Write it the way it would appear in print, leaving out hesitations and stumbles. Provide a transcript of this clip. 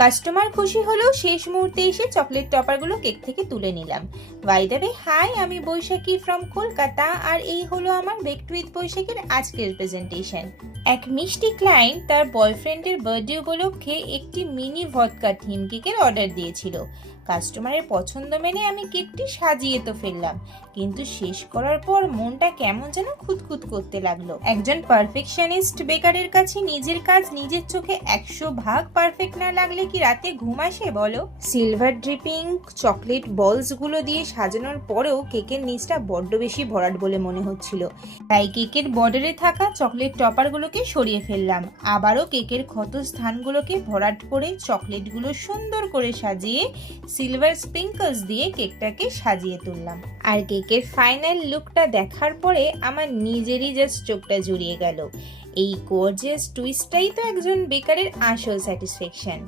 Customer খুশি হলেও শেষ মুহূর্তে এসে চকলেট টপারগুলো কেক থেকে তুলে নিলাম। বাই দ্য ওয়ে, হাই, আমি বৈশাখী ফ্রম কলকাতা, আর এই হলো আমার বেকড উইথ বৈশাখীর আজকের প্রেজেন্টেশন। এক মিষ্টি ক্লায়েন্ট তার বয়ফ্রেন্ডের বার্থডে উপলক্ষে একটি মিনি ভদকা থিম কেকের অর্ডার দিয়েছিল। কাস্টমারের পছন্দ মেনে আমি কেকটি সাজিয়ে তো ফেললাম, কিন্তু শেষ করার পর মনটা কেমন যেন খুঁতখুত করতে লাগলো। একজন পারফেকশনিস্ট বেকারের কাছে নিজের কাজ নিজের চোখে 100 ভাগ পারফেক্ট না লাগলে কি রাতে ঘুম আসে বলো? সিলভার ড্রিপিং চকলেট বলস গুলো দিয়ে সাজানোর পরেও কেকের নিচটা বড্ড বেশি ভরাট বলে মনে হচ্ছিল, তাই কেকের বর্ডারে থাকা চকলেট টপার গুলোকে সরিয়ে ফেললাম। আবারও কেকের ক্ষত স্থানগুলোকে ভরাট করে চকলেটগুলো সুন্দর করে সাজিয়ে সিলভার স্প্রিঙ্কলস দিয়ে কেকটাকে সাজিয়ে তুললাম। আর কেকের ফাইনাল লুকটা দেখার পরে আমার নিজেরই জাস্ট চোখটা জুড়িয়ে গেল। এই গর্জিয়াস টুইস্টটাই তো একজন বেকারের আসল স্যাটিসফ্যাকশন।